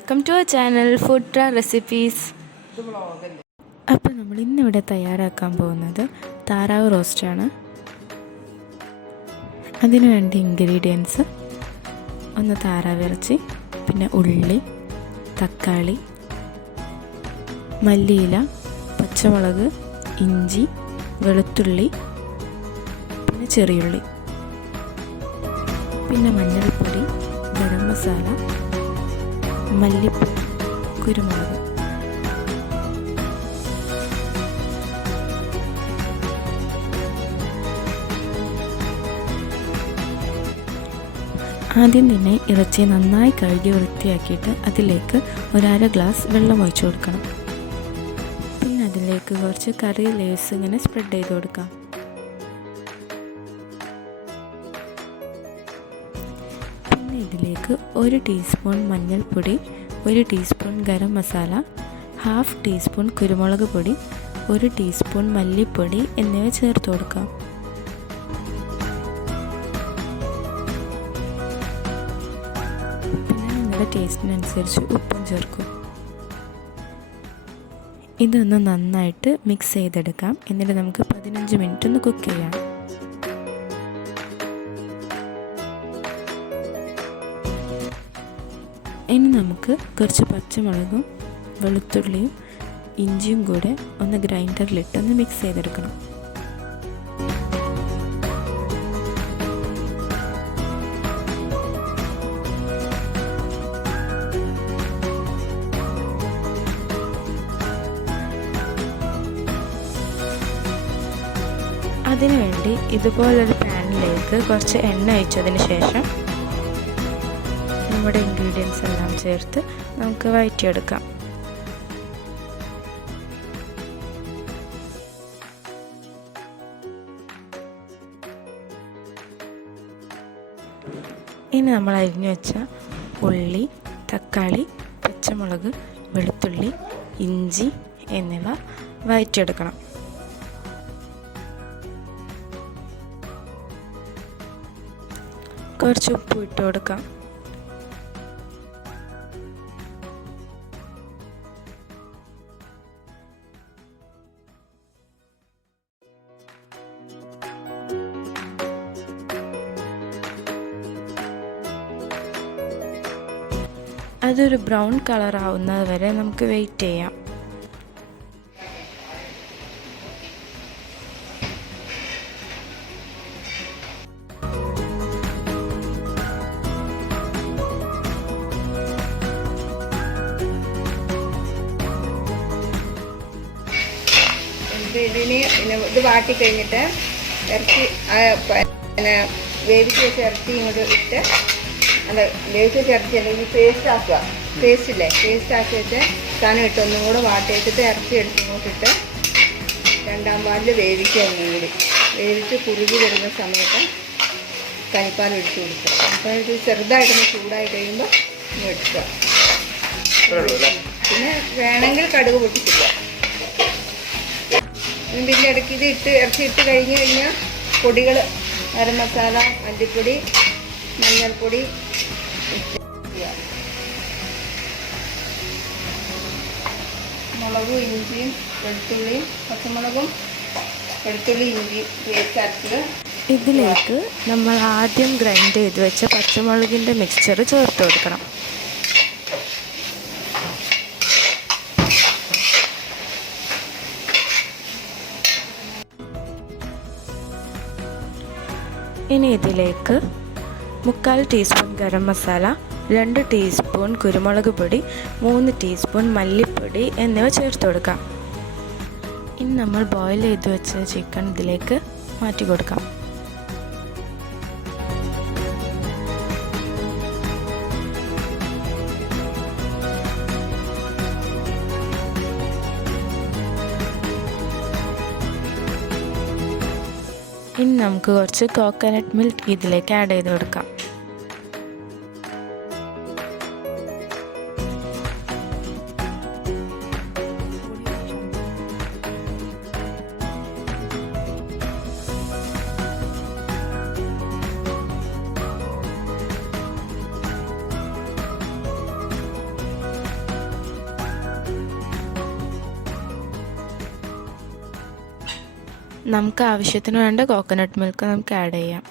Welcome to our channel food recipes. അപ്പോൾ നമ്മൾ ഇന്നിവിടെ തയ്യാറാക്കാൻ പോകുന്നത് താറാവ് റോസ്റ്റാണ്. അതിനു വേണ്ട ഇൻഗ്രീഡിയൻസ്: ഒന്ന് താറാവ് ഇറച്ചി, പിന്നെ ഉള്ളി, തക്കാളി, മല്ലിയില, പച്ചമുളക്, ഇഞ്ചി, വെളുത്തുള്ളി, പിന്നെ ചെറിയുള്ളി, പിന്നെ മഞ്ഞൾപ്പൊടി, ഗരം മസാല, മല്ലിപ്പൊടി, കുരുമുളക്. ആദ്യം തന്നെ ഇറച്ചി നന്നായി കഴുകി വൃത്തിയാക്കിയിട്ട് അതിലേക്ക് 1/2 ഗ്ലാസ് വെള്ളം ഒഴിച്ചു കൊടുക്കണം. പിന്നെ അതിലേക്ക് കുറച്ച് കറി ലീവ്സ് ഇങ്ങനെ സ്പ്രെഡ് ചെയ്ത് കൊടുക്കാം. പിന്നെ ഇതിലേക്ക് 1 ടീസ്പൂൺ മഞ്ഞൾപ്പൊടി, 1 ടീസ്പൂൺ ഗരം മസാല, 1/2 ടീസ്പൂൺ കുരുമുളക് പൊടി, 1 ടീസ്പൂൺ മല്ലിപ്പൊടി എന്നിവ ചേർത്ത് കൊടുക്കാം. പിന്നെ നിങ്ങളുടെ ടേസ്റ്റിനനുസരിച്ച് ഉപ്പും ചേർക്കും. ഇതൊന്ന് നന്നായിട്ട് മിക്സ് ചെയ്തെടുക്കാം. എന്നിട്ട് നമുക്ക് 15 മിനിറ്റ് ഒന്ന് കുക്ക് ചെയ്യാം. ഇനി നമുക്ക് കുറച്ച് പച്ചമുളകും വെളുത്തുള്ളിയും ഇഞ്ചിയും കൂടെ ഒന്ന് ഗ്രൈൻഡറിലിട്ട് ഒന്ന് മിക്സ് ചെയ്തെടുക്കണം. അതിനുവേണ്ടി ഇതുപോലൊരു പാനിലേക്ക് കുറച്ച് എണ്ണ ഒഴിച്ചതിന് ശേഷം നമ്മുടെ ഇൻഗ്രീഡിയൻസ് എല്ലാം ചേർത്ത് നമുക്ക് വഴറ്റിയെടുക്കാം. ഇനി നമ്മൾ അരിഞ്ഞു വെച്ച ഉള്ളി, തക്കാളി, പച്ചമുളക്, വെളുത്തുള്ളി, ഇഞ്ചി എന്നിവ വഴറ്റിയെടുക്കണം. കുറച്ച് ഉപ്പ് ഇട്ട് കൊടുക്കാം. അതൊരു ബ്രൗൺ കളർ ആവുന്നത് വരെ നമുക്ക് വെയിറ്റ് ചെയ്യാം. ഇത് വാട്ടി കഴിഞ്ഞിട്ട് ഇറച്ചി വേവിച്ച് വെച്ച ഇറച്ചി ഇങ്ങോട്ട് ഇട്ട് അത് വേവിച്ച് വെച്ച ഇറച്ചി അല്ലെങ്കിൽ പേസ്റ്റ് ആക്കുക. പേസ്റ്റ് ആക്കി വെച്ച് സാധനം ഇട്ട് ഒന്നും കൂടെ വാട്ടി വെച്ചിട്ട് ഇറച്ചി എടുത്ത് ഇങ്ങോട്ടിട്ട് 2-ാം പാലിൽ വേവിക്കുക. ഒന്നും കൂടി വേവിച്ച് കുറുകി വരുന്ന സമയത്ത് കനിപ്പാൽ ഒഴിച്ച് കൊടുക്കുക. അപ്പോൾ ഇത് ചെറുതായിട്ടൊന്ന് ചൂടായി കഴിയുമ്പോൾ എടുക്കുക. പിന്നെ വേണമെങ്കിൽ കടുക് പൊട്ടിക്കുക. പിന്നെ ഇടയ്ക്ക് ഇത് ഇറച്ചി ഇട്ട് കഴിഞ്ഞ് കഴിഞ്ഞാൽ പൊടികൾ ഗരം മസാല, മല്ലിപ്പൊടി, മഞ്ഞൾപ്പൊടി, മുളകും ഇഞ്ചിയും വെളുത്തുള്ളിയും പച്ചമുളകും വെളുത്തുള്ളി ഇഞ്ചിയും പേസ്റ്റ് അരച്ചത് ഇതിലേക്ക് നമ്മൾ ആദ്യം ഗ്രൈൻഡ് ചെയ്ത് വെച്ച പച്ചമുളകിൻ്റെ മിക്സ്ചർ ചേർത്ത് കൊടുക്കണം. ഇനി ഇതിലേക്ക് 3/4 ടീസ്പൂൺ ഗരം മസാല, 2 ടീസ്പൂൺ കുരുമുളക് പൊടി, 3 ടീസ്പൂൺ മല്ലിപ്പൊടി എന്നിവ ചേർത്ത് കൊടുക്കാം. ഇനി നമ്മൾ ബോയിൽ ചെയ്ത് വെച്ച ചിക്കൻ ഇതിലേക്ക് മാറ്റി കൊടുക്കാം. ഇനി നമുക്ക് കുറച്ച് കോക്കനട്ട് മിൽക്ക് ഇതിലേക്ക് ആഡ് ചെയ്ത് കൊടുക്കാം. നമുക്ക് ആവശ്യത്തിന് വേണ്ട കോക്കനട്ട് മിൽക്ക് നമുക്ക് ആഡ് ചെയ്യാം.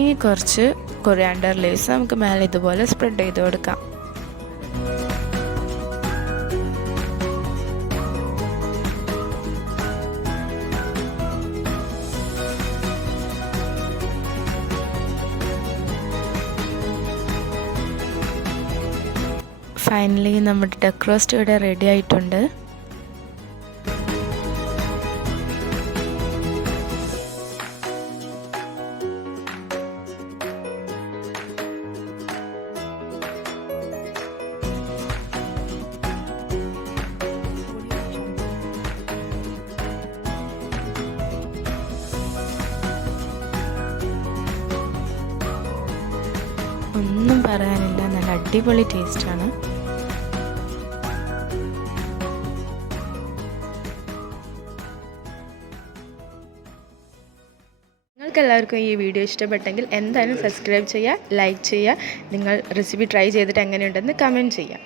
ഇനി കുറച്ച് കൊറിയാണ്ടർ ലീവ്സ് നമുക്ക് മേലെ ഇതുപോലെ സ്പ്രെഡ് ചെയ്ത് കൊടുക്കാം. ഫൈനലി നമ്മുടെ ഡക്ക് റോസ്റ്റ് ഇവിടെ റെഡി ആയിട്ടുണ്ട്. ഒന്നും പറയാനില്ല, നല്ല അടിപൊളി ടേസ്റ്റാണ്. നിങ്ങൾക്ക് എല്ലാവർക്കും ഈ വീഡിയോ ഇഷ്ടപ്പെട്ടെങ്കിൽ എന്തായാലും സബ്സ്ക്രൈബ് ചെയ്യുക, ലൈക്ക് ചെയ്യുക, നിങ്ങൾ റെസിപ്പി ട്രൈ ചെയ്തിട്ട് എങ്ങനെയുണ്ടെന്ന് കമൻറ്റ് ചെയ്യുക.